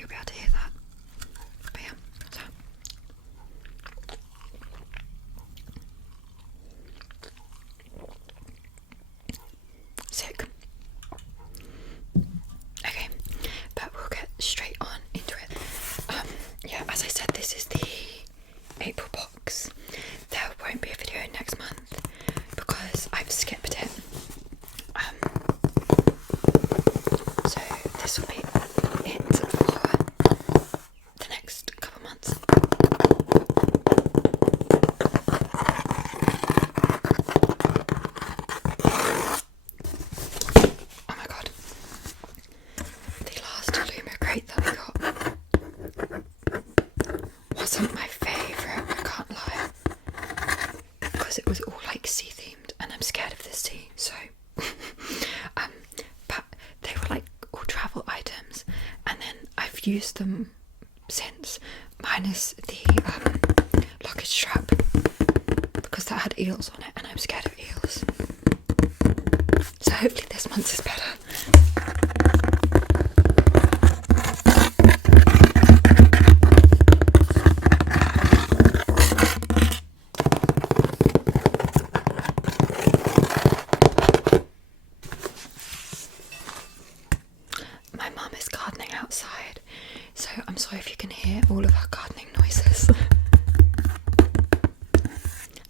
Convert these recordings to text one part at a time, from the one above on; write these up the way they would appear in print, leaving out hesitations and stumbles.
you'll be able to hear that. But yeah, so. Sick. Okay, but we'll get straight on into it. Yeah, as I said, this is the April box. There won't be a video next month because I've skipped it. So this will be it for the next couple months. Oh my god. The last Illumicrate that we got wasn't my favourite, I can't lie. Because it was all like sea themed and I'm scared of the sea, so but they were like all travel items, and then I've used them since, minus the luggage strap, because that had eels on it and I'm scared of eels. So hopefully this month's is better. My mum is gardening outside, so I'm sorry if you can hear all of her gardening noises.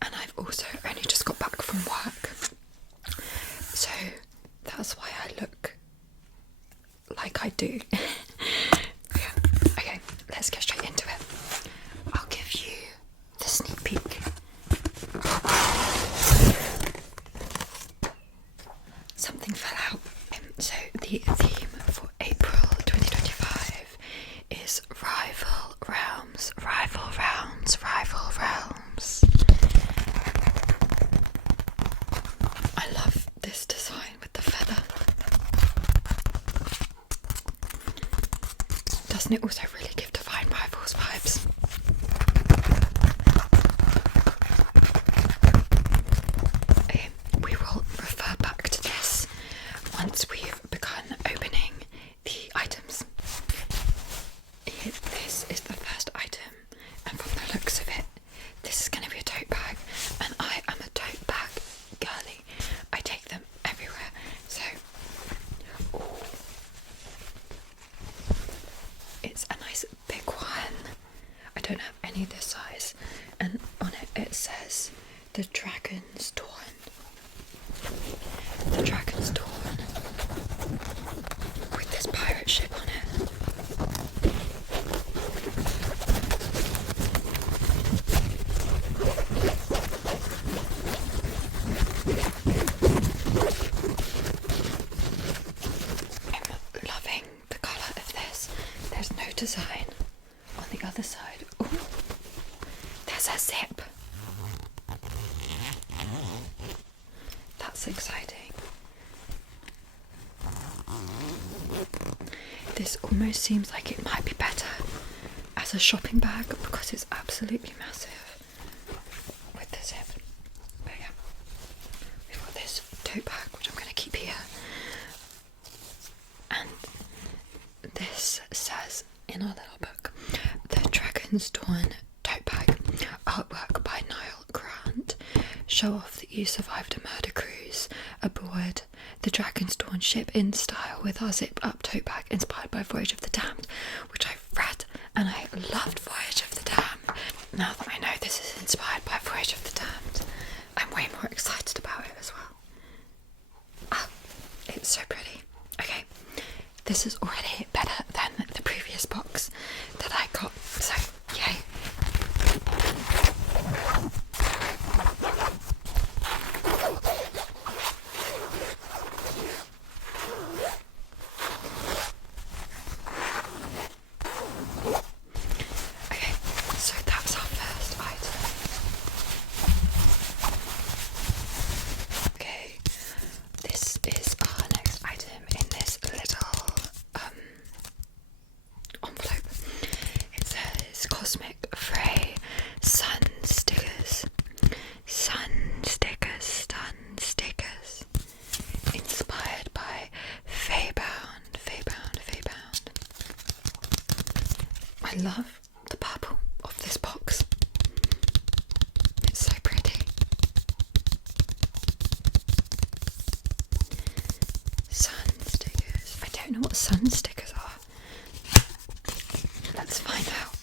And I've also only just got back from work, so that's why I look like I do. Yeah. Okay, let's get straight into it. I'll give you the sneak peek. Something fell out. So the theme for April 2025 is rival realms, rival realms, rival realms. I love this design with the feather. Doesn't it also really give Divine Rivals vibes? Okay, we will refer back to this once we've begun opening the items. This is the first item, and from the looks of it, this is going to be a tote bag, and I am a tote bag girly. I take them everywhere, so ooh. It's a nice big one. I don't have any this size, and on it says the Dragon's Dawn. The Dragon's Dawn with this pirate ship on it. I'm loving the colour of this. There's no design on the other side. Ooh, there's a zip. That's exciting. This almost seems like it might be better as a shopping bag because it's absolutely massive with the zip. But yeah, we've got this tote bag which I'm going to keep here, and this says in our little book, the Dragon's Dawn tote bag, artwork by Niall Grant, show off that you survived a murder cruise aboard the Dragon's Dawn ship in style with our zip up tote bag inspired by Voyage of the Damned, which I've read and I loved Voyage of the Damned. Now that I know this is inspired by Voyage of the Damned, I'm way more excited about it as well. Ah, it's so pretty. Okay, this is already better than the previous box that I got, so yay. I love the purple of this box. It's so pretty. Sun stickers. I don't know what sun stickers are. Let's find out.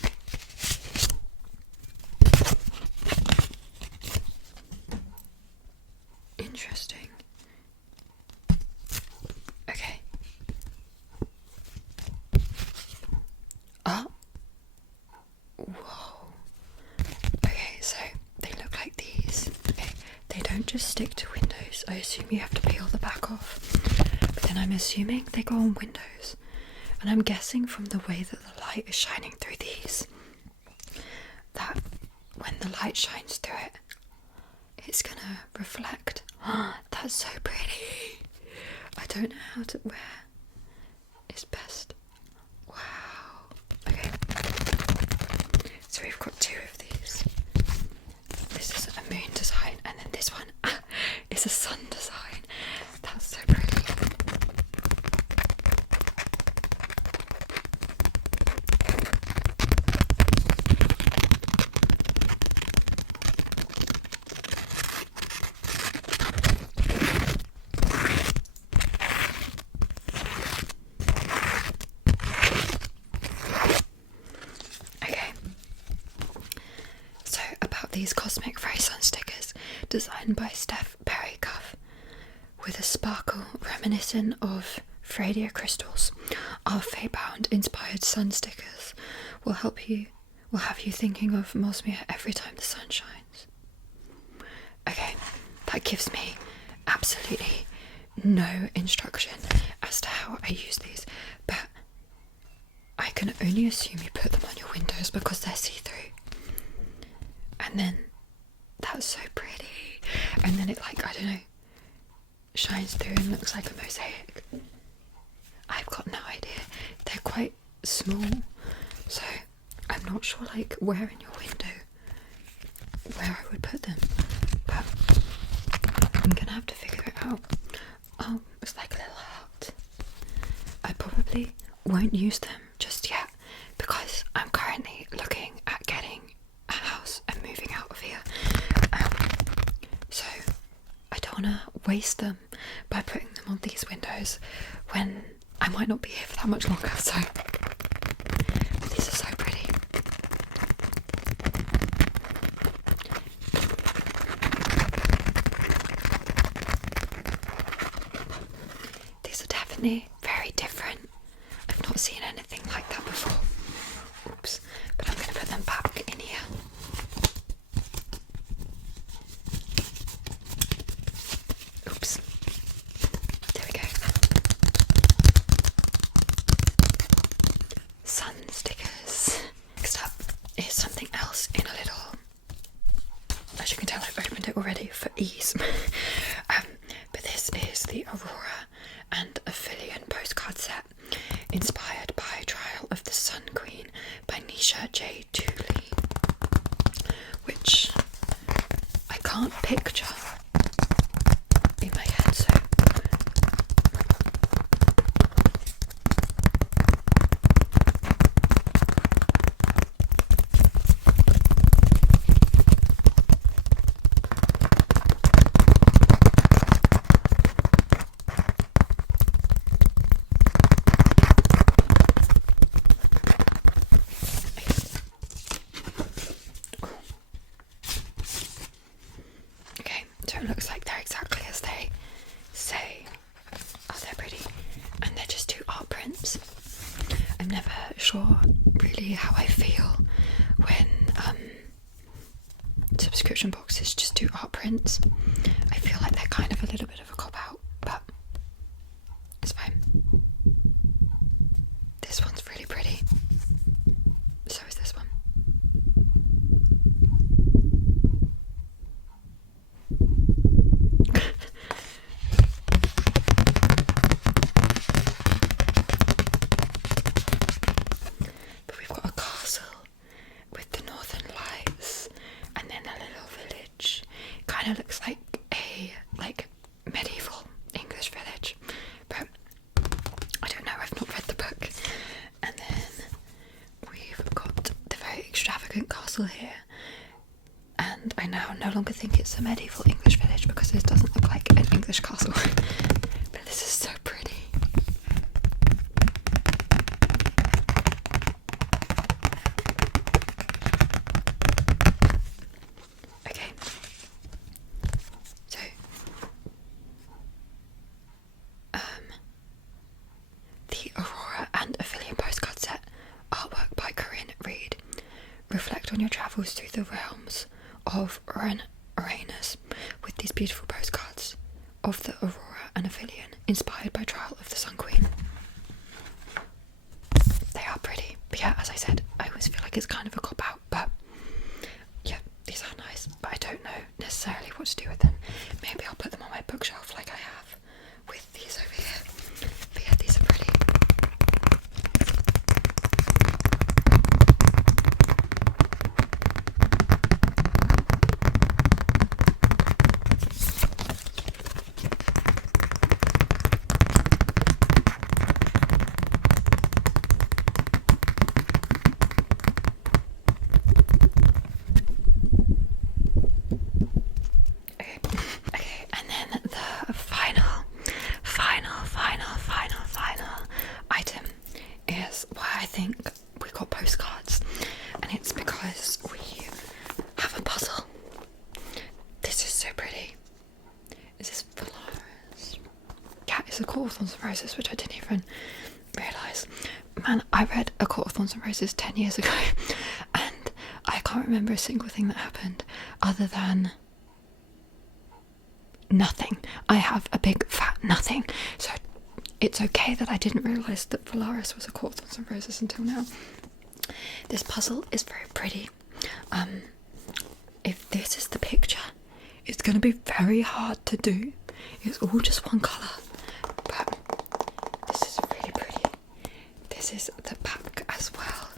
Interesting. Okay. Oh. Whoa. Okay, so they look like these. Okay. They don't just stick to windows. I assume you have to peel the back off. But then I'm assuming they go on windows. And I'm guessing from the way that the light is shining through these, that when the light shines through it, it's gonna reflect. That's so pretty. I don't know how to wear is best. Wow. Okay. So we've got two of these. This is a moon design, and then this one is a sun design. That's so pretty. These cosmic Fray sun stickers, designed by Steph Perry Cuff, with a sparkle reminiscent of Fray crystals. Our Fey-bound inspired sun stickers will have you thinking of Mosmere every time the sun shines. Okay, that gives me absolutely no instruction as to how I use these, but I can only assume you put them on your windows because they're see-through. And then that's so pretty. And then it, like, I don't know, shines through and looks like a mosaic. I've got no idea. They're quite small, so I'm not sure like where in your window where I would put them. But I'm gonna have to figure it out. Oh, it's like a little heart. I probably won't use them just yet because I'm currently looking at getting a house and moving out of here, so I don't want to waste them by putting them on these windows when I might not be here for that much longer. So these are so pretty. These are definitely very different. I've not seen anything like that before. Oops, but I'm going to put them back in here. Oops. There we go. Sun stickers. Next up is something else in a little... As you can tell, I've opened it already for ease. But this is the Aurora and Aphelion postcard set, inspired by Trial of the Sun Queen by Nisha J. Tooley, which I can't picture in my head, so it looks like they're exactly as they say. Oh, they're pretty. And they're just two art prints. I'm never sure really how I feel when subscription boxes just do art prints. I feel like they're kind of a little bit of a cop-out, but it's fine. This one's really pretty. So is this one. Looks like a medieval English village, but I don't know, I've not read the book. And then castle here, and I now no longer think it's a medieval English village because this doesn't look like an English castle. But this is so pretty. Okay, so the Aurora and Aphelion postcard set, artwork by Corinne Reed. Reflect on your travels through the realms of Uranus with these beautiful postcards of the Aurora and Aphelion, inspired by Trial of the Sun Queen. They are pretty, but yeah, as I said, I always feel like it's kind of a cop-out, but yeah, these are nice, but I don't know necessarily what to do with them. Maybe I'll put them on my bookshelf like I have with these over here, but yeah, these are pretty. Item is why I think we got postcards, and it's because we have a puzzle. This is so pretty. Is this Velaris? Yeah, it's A Court of Thorns and Roses, which I didn't even realise. Man, I read A Court of Thorns and Roses 10 years ago, and I can't remember a single thing that happened other than nothing. I have a big fat nothing, so it's okay that I didn't realise that Velaris was A Court of Thorns and Roses until now. This puzzle is very pretty. If this is the picture, it's going to be very hard to do. It's all just one colour, but this is really pretty. This is the back as well.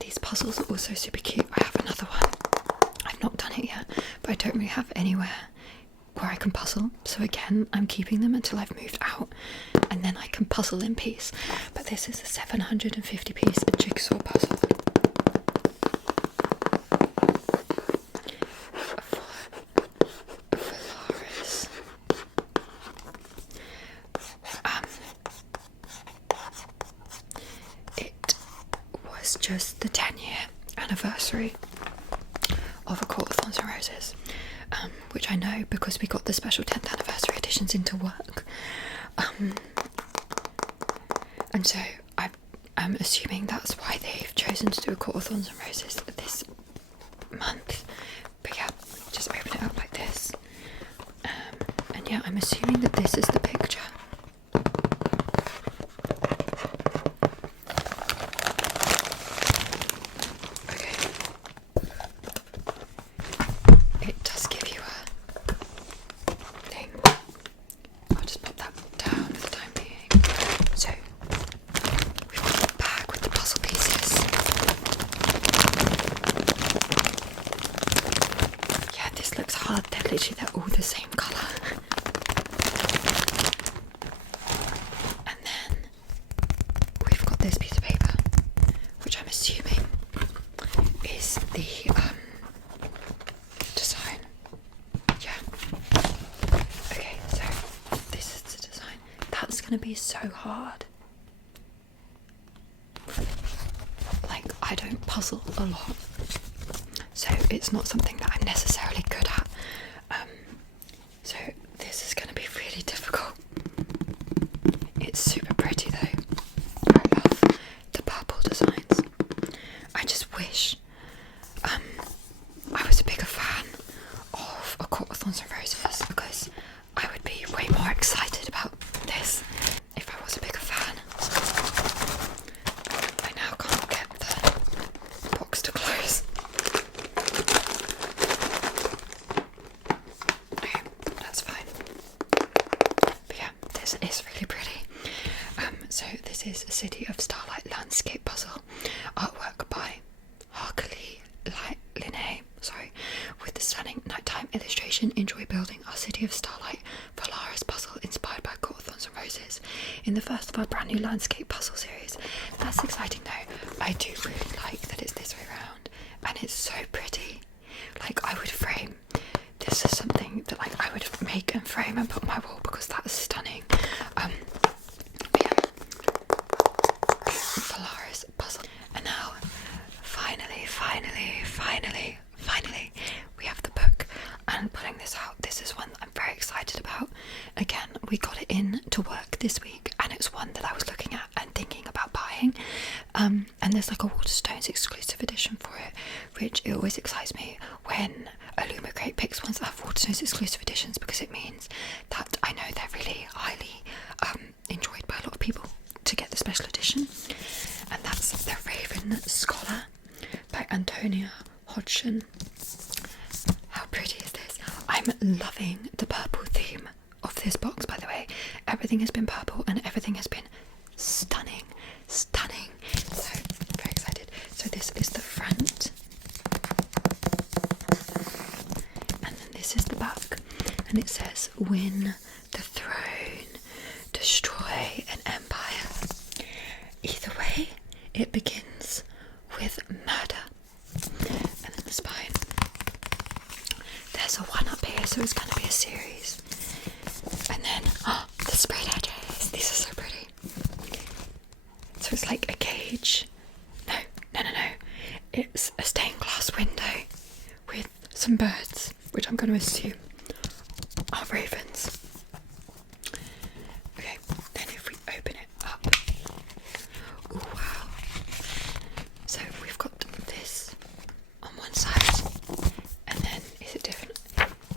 These puzzles are also super cute. I have another one. I've not done it yet, but I don't really have anywhere where I can puzzle, so again I'm keeping them until I've moved out, and then I can puzzle in peace. But this is a 750 piece jigsaw puzzle for Velaris. It was just the 10-year anniversary of A Court of Thorns and Roses, which I know because we got the special 10th anniversary editions into work, and so I'm assuming that's why they've chosen to do A Court of Thorns and Roses this month. But yeah, just open it up like this, and yeah, I'm assuming that this is the picture. Literally, they're all the same colour. And then we've got this piece of paper, which I'm assuming is the design. Yeah. Okay, so this is the design. That's gonna be so hard. Like, I don't puzzle a lot, so it's not something that I'm necessarily good at. So this is going to be really difficult. It's super pretty though. I love the purple designs. I just wish I was a bigger fan of A Court of Thorns and Roses, because I would be way more excited about this if I was a bigger fan. I now can't get the box to close. It's really pretty. So this is a City of Starlight landscape puzzle, artwork by Harkley Linnae, with the stunning nighttime illustration. Enjoy building our City of Starlight Velaris puzzle inspired by Court of Thorns and Roses. in the first of our brand new landscape puzzle series. That's exciting though. I do really like that it's this way around, and it's so pretty. Like, I would frame this is something that like I would make and frame and put on my wall because that is stunning. Yeah. Velaris puzzle. And now finally we have the book, and pulling this out, this is one that I'm very excited about. Again, we got it in to work this week, and it's one that I was looking at and thinking about buying, and there's like a Waterstones exclusive edition for it, which it always excites me when Illumicrate picks ones that have Waterstones exclusive editions, because it means that I know they're really highly enjoyed by a lot of people to get the special edition. And that's The Raven Scholar by Antonia Hodgson. How pretty is this? I'm loving the purple theme of this box, by the way. Everything has been purple and everything has been stunning. So very excited. So this is the front, and then this is the back, and it says win the throne, destroy an empire. Either way, it begins with murder. And then the spine, there's a one up here, so it's going to be a series. And then the sprayed edges, these are so pretty. So it's like a cage. No, it's a stained glass window with some birds, which I'm going to assume are ravens. Okay, then if we open it up, oh wow, so we've got this on one side, and then is it different?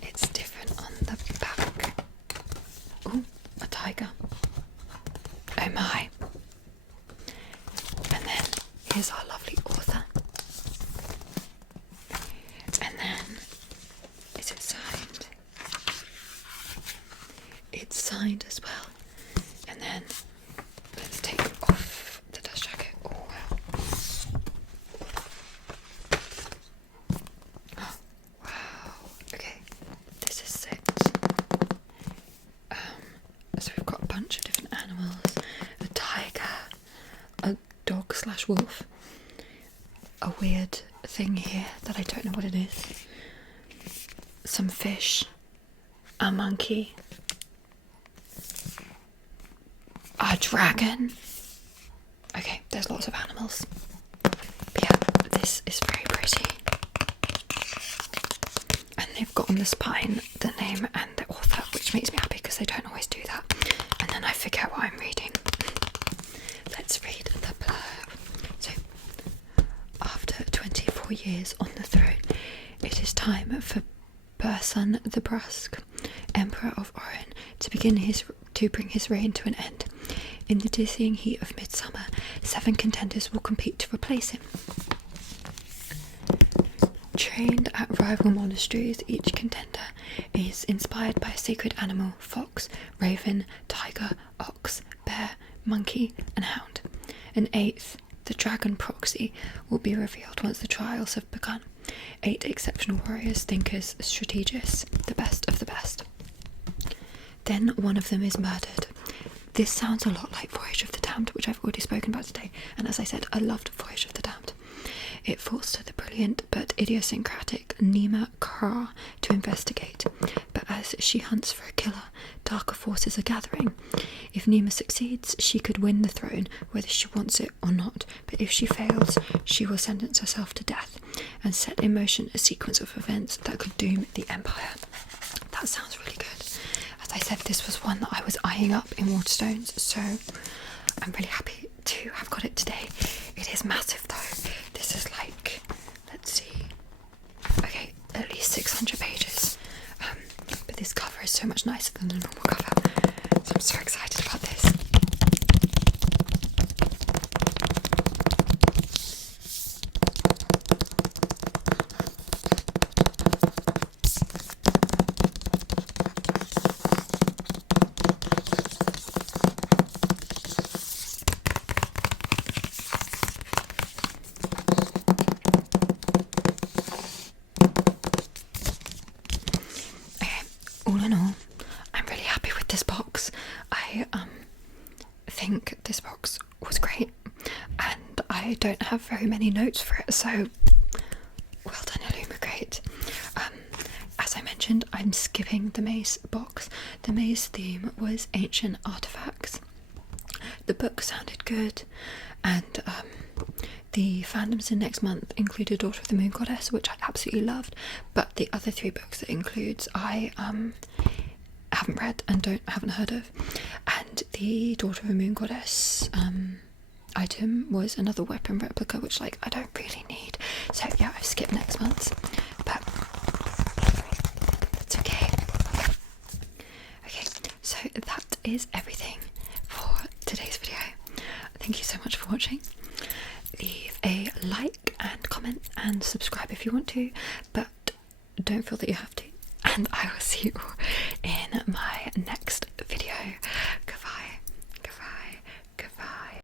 It's different on the back. Oh, a tiger. Oh my. And then here's our lovely author. And then, is it signed? It's signed as well. And then let's take off the dust jacket. Oh wow. Oh, wow. Okay, this is it. So we've got a bunch of different animals. A tiger, a dog/wolf, a weird thing here that I don't know what it is, some fish, a monkey, a dragon. Okay, there's lots of animals. But yeah, this is very pretty. And they've got on the spine the name and the author, which makes me happy because they don't always do that. And then I forget what I'm reading. Let's read the blurb. So, after 24 years on the throne, it is time for Bursun the Brusque, Emperor of Oran, to bring his reign to an end. In the dizzying heat of midsummer, 7 contenders will compete to replace him. Trained at rival monasteries, each contender is inspired by a sacred animal: fox, raven, tiger, ox, bear, monkey, and hound. An 8th, the dragon proxy, will be revealed once the trials have begun. 8 exceptional warriors, thinkers, strategists, the best of the best. Then one of them is murdered. This sounds a lot like Voyage of the Damned, which I've already spoken about today, and as I said, I loved Voyage of the Damned. It falls to the brilliant but idiosyncratic Nima Kara to investigate, but as she hunts for a killer, darker forces are gathering. If Nima succeeds, she could win the throne, whether she wants it or not, but if she fails, she will sentence herself to death and set in motion a sequence of events that could doom the Empire. That sounds really good. As I said, this was one that I was eyeing up in Waterstones, so I'm really happy to have got it today. It is massive though. This is like, let's see, okay, at least 600 pages. But this cover is so much nicer than the normal cover, so I'm so excited about this. think this box was great, and I don't have very many notes for it, so well done, Illumicrate. As I mentioned, I'm skipping the maze box. The maze theme was ancient artifacts. The book sounded good, and the fandoms in next month included Daughter of the Moon Goddess, which I absolutely loved, but the other 3 books it includes I haven't read and haven't heard of. And the Daughter of the Moon Goddess item was another weapon replica, which like I don't really need, so yeah, I've skipped next month's, but it's okay. Okay, so that is everything for today's video. Thank you so much for watching. Leave a like and comment and subscribe if you want to, but don't feel that you have to, and I will see you in my next